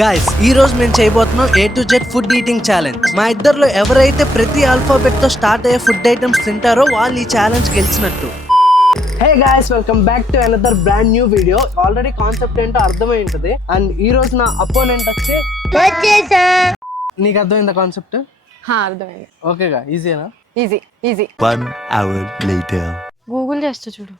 Guys ఈ రోజు మేము చేయబోతున్నాం A to Z food eating challenge. మా ఇద్దరిలో ఎవరైతే ప్రతి ఆల్ఫాబెట్ తో స్టార్ట్ అయ్యే ఫుడ్ ఐటమ్స్ తింటారో వాళ్ళు ఈ ఛాలెంజ్ గెలిచినట్టు. Hey guys, welcome back to another brand new video. Already concept ఏంటో అర్థమై ఉంటుంది. అండ్ ఈ రోజు నా అపోనెంట్ వచ్చి నీకు అర్థమైందా కాన్సెప్ట్? అర్థమైంది. ఓకేగా, ఈజీనా? Easy 1 hour later. గూగుల్ చేస్తూ చూడు.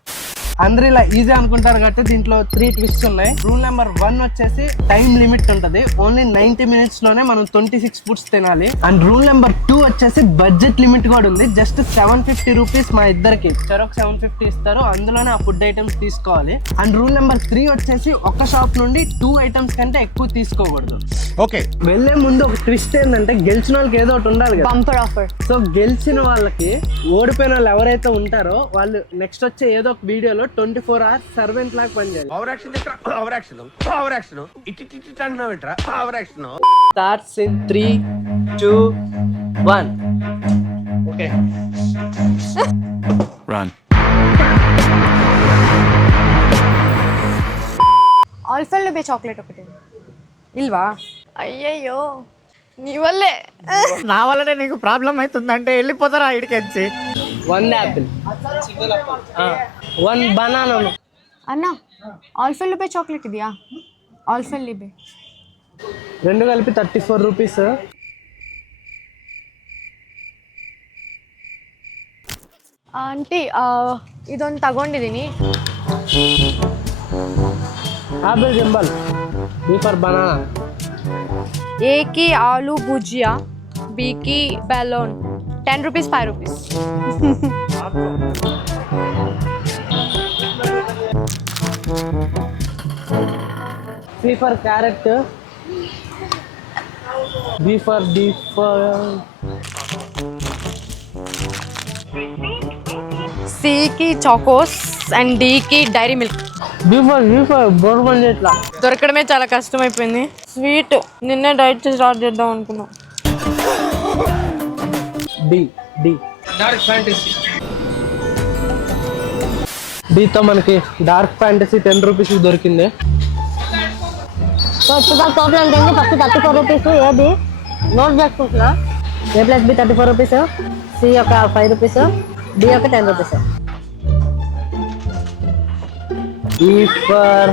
అందరూ ఇలా ఈజీ అనుకుంటారు కాబట్టి దీంట్లో 3 ట్విస్ట్స్ ఉన్నాయి. రూల్ నెంబర్ 1 వచ్చేసి టైం లిమిట్ ఉంటది. ఓన్లీ 90 minutes లోనే మనం 26 ఫుడ్స్ తినాలి. అండ్ రూల్ నెంబర్ 2 వచ్చేసి బడ్జెట్ లిమిట్ కూడా ఉంది. జస్ట్ 750 రూపీస్ మా ఇద్దరికి చెరొక 750 ఇస్తారు. అందులోనే ఆ ఫుడ్ ఐటమ్స్ తీసుకోవాలి. అండ్ రూల్ నెంబర్ 3 వచ్చేసి ఒక షాప్ నుండి 2 ఐటమ్స్ కంటే ఎక్కువ తీసుకోకూడదు. Okay. వెళ్లే ముందు ఒక ట్విస్ట్ ఏంటంటే గెలిచిన వాళ్ళకి ఏదో ఒకటి ఉండాలి కదా, బంపర్ ఆఫర్. సో గెలిచిన వాళ్ళకి ఓడిపోయిన వాళ్ళు ఎవరైతే ఉంటారో వాళ్ళు నెక్స్ట్ వచ్చే ఏదో ఒక వీడియోలో 24 hours సర్వెంట్ లాగా పనిచేయాలి. Starts in 3, 2, 1. Okay, Run. Alpenliebe chocolate ఒకటి ఇల్వా? అయ్యయ్యో, నీ వల్లే. నా వల్లనే నీకు ప్రాబ్లం అవుతుందంటే వెళ్ళిపోతారా ఇడికెచ్చి. 1 యాపిల్, 1 బనానా. అన్నా, ఆల్ఫల్ బే చాక్లెట్ ఇదియా? ఆల్ఫల్ బే రెండు కలిపి 34 రూపీస్. ఆಂಟಿ ಇದೊಂದು ತಗೊಂಡಿದ್ದೀನಿ. Apple symbol, B for banana. A కి ఆలు భుజియా, బి కి balloon. 10 rupees, 5 rupees. C for carrot, B for C కి చాకోస్ అండ్ డి కి Dairy Milk. B for Bourbon. ఇట్లా దొరకడమే చాలా కష్టం అయిపోయింది. స్వీట్ నిన్నే డైట్ స్టార్ట్ చేద్దాం అనుకున్నా. D dark Fantasy. డితో మనకి డార్క్ ఫ్యాంటసీ 10 రూపీస్ దొరికింది. ప్రాబ్లం ఏంటంటే ఫస్ట్ 34 రూపీస్ ఏది నోట్ చేసుకుంటున్నా. A plus B 34 rupees, C ఒక 5 రూపీస్, డి ఒక 10 రూపీస్. ఈ ఫర్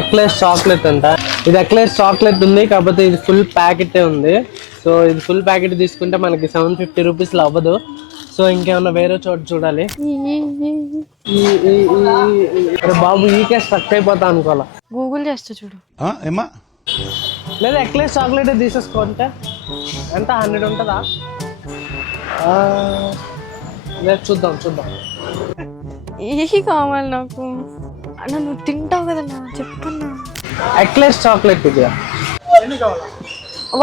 ఎక్లెస్ చాక్లెట్ అంట. ఇది ఎక్లెస్ చాక్లెట్ ఉంది, కాకపోతే ఇది ఫుల్ ప్యాకెట్ ఉంది. సో ఇది ఫుల్ ప్యాకెట్ తీసుకుంటే మనకి 750 రూపీస్లో అవ్వదు. సో ఇంకేమన్నా వేరే చోట చూడాలి. అరే బాబు, ఈకే స్ట్రక్ అయిపోతా అనుకోవాలా. గూగుల్ చేస్తూ చూడు. Emma? లేదా ఎక్లెస్ చాక్లెట్ తీసేసుకుంటే ఎంత 100 ఉంటుందా? లేదు, చూద్దాం. ఏ కావాలి నాకు? అన్న నువ్వు తింటావు కదన్నా, చెప్పన్నా. ఎక్లెస్ చాక్లెట్ ఇది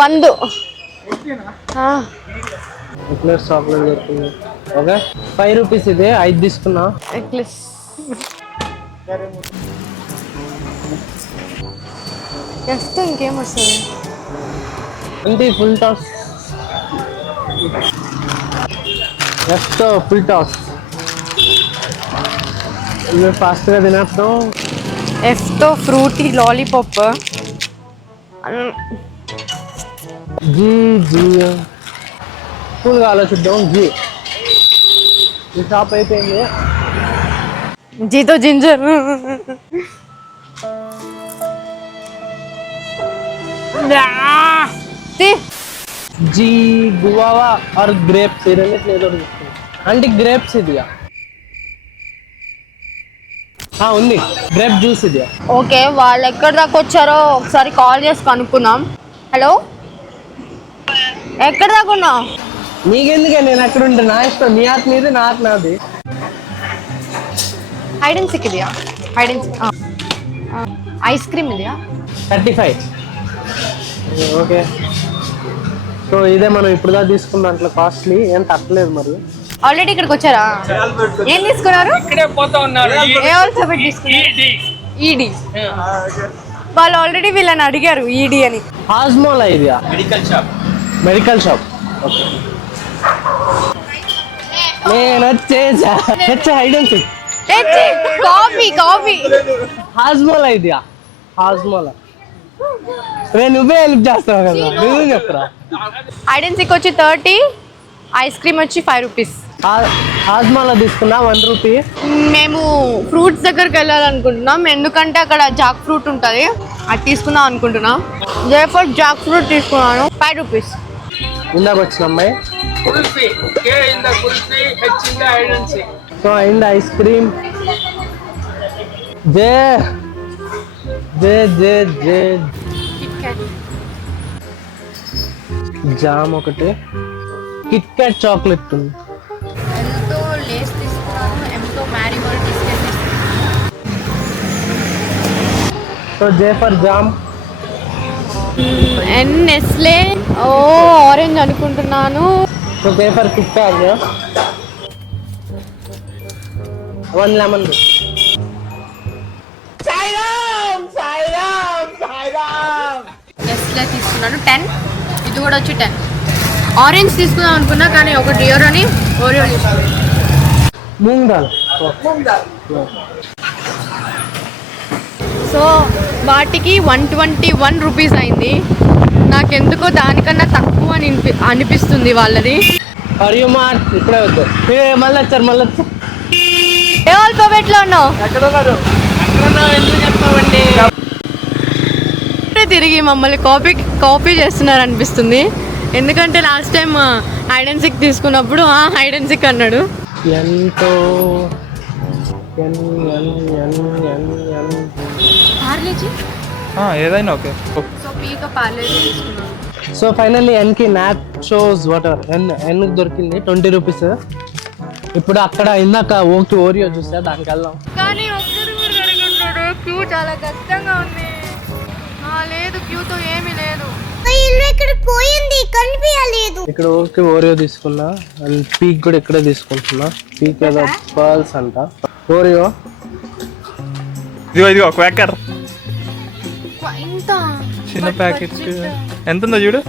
1. ఎక్లెస్ చాక్లెట్ దొరుకుతుంది. ఓకే, 5 రూపీస్ ఇది 5 తీసుకున్నా. ఎక్లెస్ నెక్స్ట్ ఇంకేం వస్తుంది? అంటే full toss. Next full toss. ఇవి ఫాస్ట్గా తినేస్తాం. ఎఫ్తో ఫ్రూటీ లాలీపాప్. జీ కూల్గా ఆలోచిద్దాం. ఈ షాప్ అయిపోయింది. జీతో ginger. G guava or grapes. ఈ రెండిట్లో ఏదో అంటే గ్రేప్స్ ఇది ఉంది. గ్రేప్ జ్యూస్ ఇది. ఓకే, వాళ్ళు ఎక్కడి దాకా వచ్చారో ఒకసారి కాల్ చేసి కనుక్కున్నాం. హలో, ఎక్కడి దాకా ఉన్నావు? నీకెందుకే, నేను ఎక్కడ ఉంటే నా ఇష్టం. నీ ఆట నీది, నా ఆట నాది. హైడ్ అండ్ సిక్ ఇదియా? Hide and seek. Ice cream ఇదియా? 35. ఓకే, సో ఇదే మనం ఇప్పుడు దాకా తీసుకున్న దాంట్లో కాస్ట్లీ ఏం తట్టలేదు. మరి ఆల్రెడీ ఇక్కడికి వచ్చారా? ఏం తీసుకున్నారు? ఏ ఆల్ఫాబెట్ తీసుకున్నారు? ఈడి. వాళ్ళు ఆల్రెడీ వీళ్ళని అడిగారు ఈడి అని. హాజ్మోలా ఇది మెడికల్ షాప్. ఓకే, నేను వచ్చేసా. Hide and seek. Coffee Hajmola ఇది. హాజ్మోలా నువ్వే హెల్ప్ చేస్తావు కదా, నువ్వు చెప్పురా. హైడ్ అండ్ సీక్ వచ్చి 30, ఐస్ క్రీమ్ వచ్చి 5 రూపీస్. ఆజ్మాలో తీసుకున్నా 1 రూపీ. మేము ఫ్రూట్స్ దగ్గరికి వెళ్ళాలనుకుంటున్నాం, ఎందుకంటే అక్కడ జాక్ ఫ్రూట్ ఉంటుంది, అది తీసుకుందాం అనుకుంటున్నాం. జేఫర్ జాక్ ఫ్రూట్ తీసుకున్నాను, 5 రూపీస్. ఇందాక వచ్చిన అమ్మాయి. Kulfi, K in the kulfi, H in the hide and seek. So and ice cream. J J J J jam ఒకటి, కిట్ క్యాట్ చాక్లెట్ ఉంది. ఎంతో లేస్ తీసుకున్నాను, ఎంతో మ్యారీగోల్డ్ బిస్కెట్ తీసుకున్నాను. So J for jam. And Nestle, O orange అనుకుంటున్నాను. So J for Kit Kat, 1 lemon. Nestle తీసుకున్నాను 10, ఇది కూడా వచ్చి 10. ఆరెంజ్ తీసుకుందాం అనుకున్నా కానీ ఒక డియోరోని ఓరియో తీసుకున్నాను. మూంగ్ దాల్. సో వాటికి 121 రూపీస్ అయింది. నాకెందుకో దానికన్నా తక్కువ అని అనిపిస్తుంది వాళ్ళది. హరియు మార్ట్ ఇప్పుడే వద్దు, మళ్ళీ వచ్చారు. ఏ ఆల్ఫాబెట్లో ఉన్నావు? ఎందుకు చెప్తామండి? తిరిగి మమ్మల్ని కాపీ చేస్తున్నారు అనిపిస్తుంది, ఎందుకంటే last time hide and seek తీసుకున్నప్పుడు హైడ్ అండ్ సిక్ అన్నాడు. ఎంతో పార్లేజీ, ఏదైనా ఓకే. సో పీక పార్లేజీ తీసుకున్నాను. సో ఫైనల్లీ ఎన్కి నాచోస్ వాటర్ ఎన్ దొరికింది 20 రూపీస్. ఇప్పుడు అక్కడ ఇందాక ఓరియో చూసా, దానికి వెళ్దాం. కానీ ఒక్కరు అడుగుతున్నాడు, క్యూ చాలా కష్టంగా ఉంది. లేదు, క్యూతో ఏమీ లేదు. ఇక్కడ ఓరియో తీసుకున్నా, అండ్ పీక్ కూడా ఇక్కడే తీసుకుంటున్నా. పీక్ ఏదో పర్ల్స్ అంట. ఓరియో ఇదిగో క్వాకర్ ఇంత చిన్న ప్యాకెట్ ఎంత ఉందో చూడు.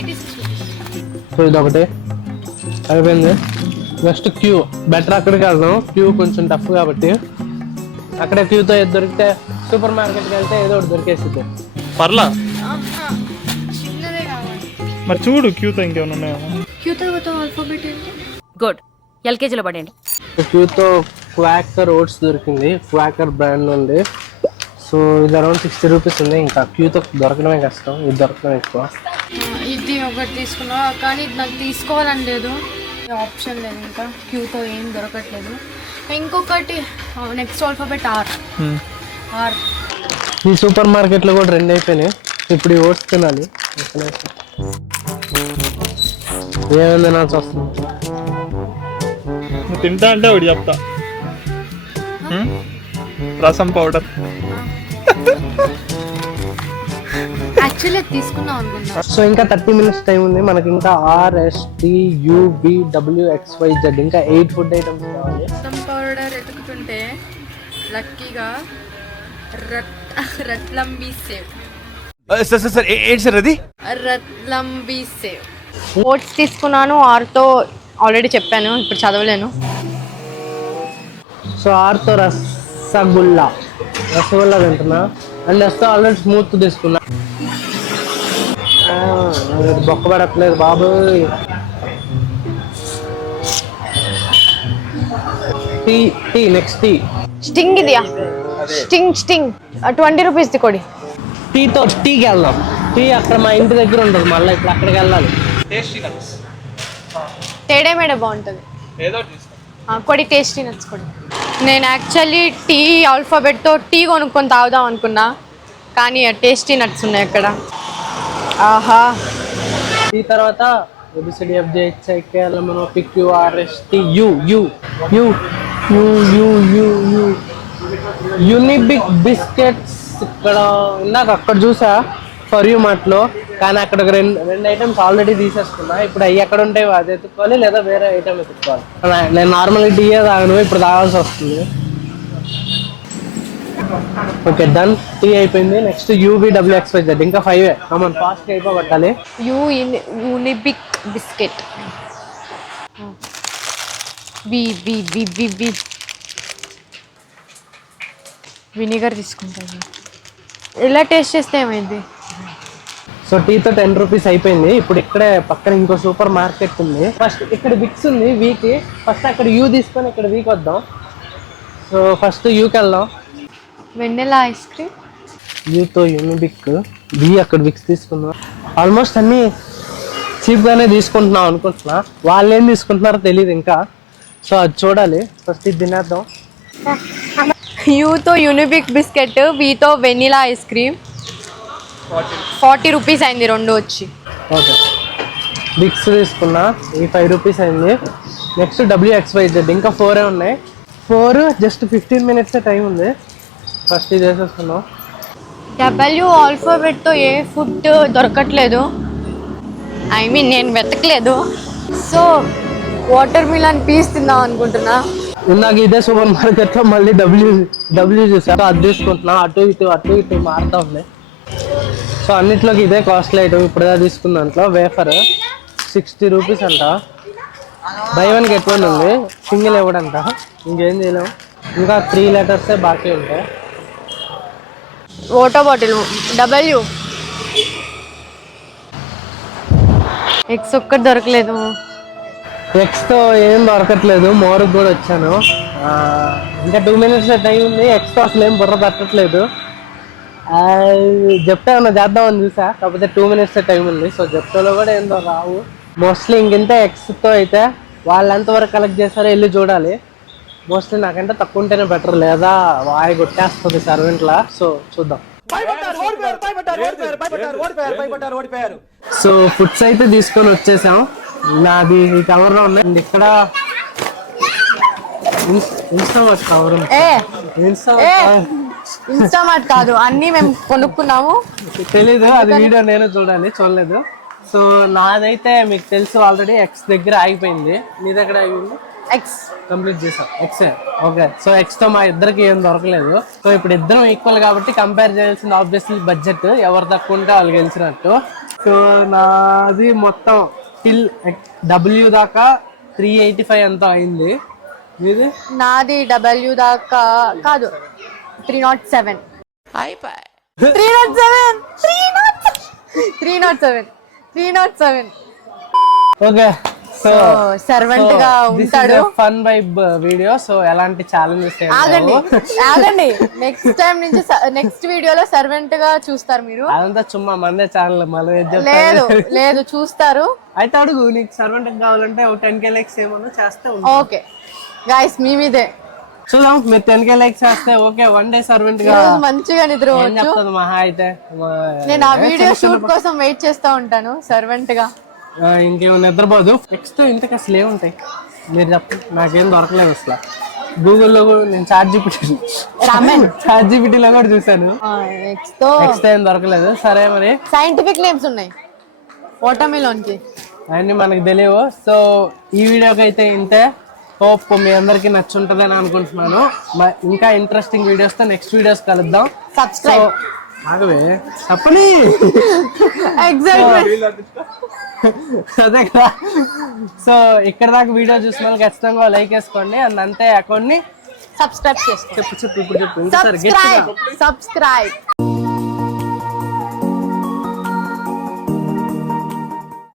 86 రూపీస్. సో ఇది ఒకటి అయిపోయింది. Next Q. బెటర్ అక్కడికి వెళ్దాం, క్యూ కొంచెం టఫ్ కాబట్టి. అక్కడ క్యూతో ఏది దొరికితే సూపర్ మార్కెట్కి వెళ్తే ఏదో ఒకటి దొరికేస్తుంది. పర్లా చిన్నదే కావాలి. మరి చూడు క్యూతో ఇంకేమైనా ఉన్నాయో. క్యూ తర్వాత ఆల్ఫాబెట్ ఏంటి? గుడ్, ఎల్కేజీలో పడండి. క్యూతో క్వాకర్ ఓట్స్ దొరికింది, క్వాకర్ బ్రాండ్ ఉంది. సో ఇది అరౌండ్ 60 రూపీస్ ఉంది. ఇంకా క్యూతో దొరకడమే కష్టం, ఇది దొరకడం ఎక్కువ. ఇది ఒకటి తీసుకున్నా కానీ ఇది నాకు తీసుకోవాలని లేదు, ఆప్షన్ లేదు. ఇంకా క్యూతో ఏం దొరకట్లేదు. ఇంకొకటి నెక్స్ట్ ఆల్ఫాబెట్ ఆర్. ఈ సూపర్ మార్కెట్లో కూడా 2 అయిపోయినాయి. ఇప్పుడు ఈ ఓట్స్ తినాలి. ఏమైంది నాకు వస్తుంది. నువ్వు తింటా అంటే ఒకటి చెప్తా, రసం పౌడర్. యాక్చువల్లీ తీసుకున్నాం అనుకున్నా. సో ఇంకా 30 మినిట్స్ టైం ఉంది మనకి. ఇంకా RSTUVWXYZ ఇంకా 8 ఫుడ్ ఐటమ్స్ కావాలి. రసం పౌడర్ ఎతుకుతుంటే లక్కీగా రత్లంబీ సేవ్. సార్ ఏంటి సార్ అది? రత్లంబీ సేవ్. ఓట్స్ తీసుకున్నాను, ఆర్తో ఆల్రెడీ చెప్పాను, ఇప్పుడు చదవలేను. సో ఆర్తో రసగుల్లా తింటున్నా. అండ్ వస్తే ఆల్రెడీ స్మూత్ తీసుకున్నా. బొక్క పడట్లేదు బాబు. T next T. స్టింగ్ ఇదియా, స్టింగ్ 20 రూపీస్ కొడి. టీకి వెళ్దాం. టీ అక్కడ మా ఇంటి దగ్గర ఉంటుంది, మళ్ళీ ఇప్పుడు అక్కడికి వెళ్ళాలి. తేడే మేడే బాగుంటుంది. కొడి టేస్టీ నట్స్ కొడి. నేను యాక్చువల్లీ టీ ఆల్ఫాబెట్తో టీ కొనుక్కొని తాగుదాం అనుకున్నా, కానీ టేస్టీ నట్స్ ఉన్నాయి అక్కడ. ఆహా. టీ తర్వాత యూనిబిక్ బిస్కెట్స్. ఇక్కడ ఇందాక అక్కడ చూసా ఫర్ మార్ట్లో, కానీ అక్కడ ఒక రెండు ఐటమ్స్ ఆల్రెడీ తీసేసుకున్నా. ఇప్పుడు అవి ఎక్కడ ఉంటాయి అది ఎత్తుకోవాలి, లేదా వేరే ఐటమ్ ఎత్తుకోవాలి. నేను నార్మల్గా టీయే తాగను, ఇప్పుడు తాగాల్సి వస్తుంది. ఓకే డన్, టీ అయిపోయింది. నెక్స్ట్ UVWXYZ ఇంకా 5 మనం ఫాస్ట్ అయిపోగొట్టాలి. యూనిబిక్ బిస్కెట్. వినిగర్ తీసుకుంటాను. ఇలా టేస్ట్ చేస్తే ఏమైంది? సో టీతో 10 రూపీస్ అయిపోయింది. ఇప్పుడు ఇక్కడే పక్కన ఇంకో సూపర్ మార్కెట్ ఉంది. ఫస్ట్ ఇక్కడ విక్స్ ఉంది వీకి. ఫస్ట్ అక్కడ యూ తీసుకొని ఇక్కడ వీక్ వద్దాం. సో ఫస్ట్ యూకి వెళ్దాం. వెన్నెలా ఐస్ క్రీమ్, యూతో యూనిబిక్, వి అక్కడ విక్స్ తీసుకుందాం. ఆల్మోస్ట్ అన్ని చీప్గానే తీసుకుంటున్నాం అనుకుంటున్నా. వాళ్ళు ఏం తీసుకుంటున్నారో తెలియదు ఇంకా. సో అది చూడాలి. ఫస్ట్ ఇది తినేద్దాం. యూతో యూనిబిక్ బిస్కెట్, వీతో వెనిలా ఐస్ క్రీమ్ 40 రూపీస్ అయింది రెండు వచ్చి. ఓకే, విక్స్ తీసుకున్నా, ఈ 5 రూపీస్ అయింది. నెక్స్ట్ WXYZ ఇంకా 4 ఉన్నాయి. 4 జస్ట్ 15 మినిట్స్ టైం ఉంది. ఫస్ట్ ఇది వేసేసుకున్నాం. డబ్ల్యూ ఆల్ఫాబెట్తో ఏ ఫుడ్ దొరకట్లేదు, ఐ మీన్ నేను వెతకలేదు. సో వాటర్ మిలన్ పీస్ తిందాం అనుకుంటున్నా. ఇందాక ఇదే సూపర్ మార్కెట్లో మళ్ళీ డబ్ల్యూ చూసారు, అది తీసుకుంటున్నా. అటు ఇటు మారుతా ఉంది. సో అన్నిట్లోకి ఇదే కాస్ట్లీ ఐటమ్. ఇప్పుడుదా తీసుకున్న దాంట్లో వేఫర్ 60 రూపీస్ అంట. బై 1 గెట్ 1 ఉంది, సింగిల్ ఇవ్వడంట. ఇంకేం చేయలేము. ఇంకా 3 లెటర్సే బాకీ ఉంటాయి. Water bottle W. ఎగ్స్ ఒక్కటి దొరకలేదు. ఎగ్స్తో ఏం దొరకట్లేదు. మోరుకు కూడా వచ్చాను. ఇంకా 2 మినిట్స్ టైం ఉంది. ఎగ్స్తో అసలు ఏం బుర్ర తట్టట్లేదు. జెప్టో ఏమన్నా చేద్దామని చూసా, కాకపోతే 2 మినిట్స్ టైం ఉంది. సో జెప్టోలో కూడా ఏందో రావు. మోస్ట్లీ ఇంకంతే. ఎగ్స్తో అయితే వాళ్ళు ఎంతవరకు కలెక్ట్ చేస్తారో వెళ్ళి చూడాలి. మోస్ట్లీ నాకంటే తక్కువ ఉంటేనే బెటర్, లేదా వాయి కొట్టేస్తుంది సర్వెంట్లా. సో చూద్దాం. సో ఫుడ్స్ అయితే తీసుకొని వచ్చేసాం. నాది ఈ కవర్ లో ఉన్నాయి. ఇక్కడ ఇన్స్టామార్ట్ కవర్ ఇన్స్టామార్ట్ కాదు, అన్ని మేము కొనుక్కున్నాము. తెలీదు, అది వీడియో నేను చూడలేదు. సో నాదైతే మీకు తెలుసు ఆల్రెడీ ఎక్స్ దగ్గర ఆగిపోయింది. నీ దగ్గర ఆగిపోయింది? ఎగ్స్ కంప్లీట్ చేసాం. ఎక్స్. ఓకే, సో ఎక్స్ తో మా ఇద్దరికి ఏం దొరకలేదు. సో ఇప్పుడు ఇద్దరం ఈక్వల్ కాబట్టి కంపేర్ చేయాల్సింది ఆబ్వియస్లీ బడ్జెట్. ఎవరు తక్కువ ఉంటే వాళ్ళు గెలిచినట్టు. సో నాది మొత్తం టిల్ డబ్ల్యూ దాకా 385 ఎంతో అయింది. మీది? నాది డబ్ల్యూ దాకా కాదు, 307. 307. ఓకే, సో సర్వెంట్ గా ఉంటాడు. Fun vibe video. సో ఎలాంటి ఛాలెంజెస్ ఆగండి నెక్స్ట్ టైం నుంచి నెక్స్ట్ వీడియోలో సర్వెంట్ గా చూస్తారు మీరు. అదంతా చుమ్మా మందే ఛానల్ మళ్ళీ లేదు చూస్తారు. అయితే అడుగు, నీకు సర్వెంట్ కావాలంటే 10K లైక్స్ ఏమన్నా చేస్తే ఓకే గైస్, మీ మీదే చూద్దాం. మీరు 10K లైక్స్ చేస్తే ఓకే, 1 డే సర్వెంట్ గా మంచిగా నిద్రపోవచ్చు. చెప్తుంది మహా అయితే. నేను ఆ వీడియో షూట్ కోసం వెయిట్ చేస్తా ఉంటాను సర్వెంట్ గా. ఇంకేమో నిద్రపోదు. నెక్స్ట్ ఇంతకు అసలు ఏముంటాయి మీరు చెప్పండి. నాకేం దొరకలేదు అసలు. గూగుల్లో కూడా నేను చాట్ జీపీటీలో కూడా చూసాను. నెక్స్ట్ ఏం దొరకలేదు. సరే మరి సైంటిఫిక్ నేమ్స్ ఉన్నాయి వాటర్ మిలన్ కి, అవన్నీ మనకు తెలియవు. సో ఈ వీడియోకి అయితే ఇంతే. హోప్ మీ అందరికి నచ్చుంటదని అనుకుంటున్నాను. ఇంకా ఇంట్రెస్టింగ్ వీడియోస్ తో నెక్స్ట్ వీడియోస్ కలుద్దాం. సబ్స్క్రైబ్ ఆగవే చెప్పని. అదే కదా. సో ఇక్కడ దాకా వీడియో చూసిన వాళ్ళు ఖచ్చితంగా లైక్ వేసుకోండి. అంతే అకౌంట్ ని సబ్స్క్రైబ్ చేసుకోండి. చెప్పు ఇప్పుడు చెప్పు. సబ్స్క్రైబ్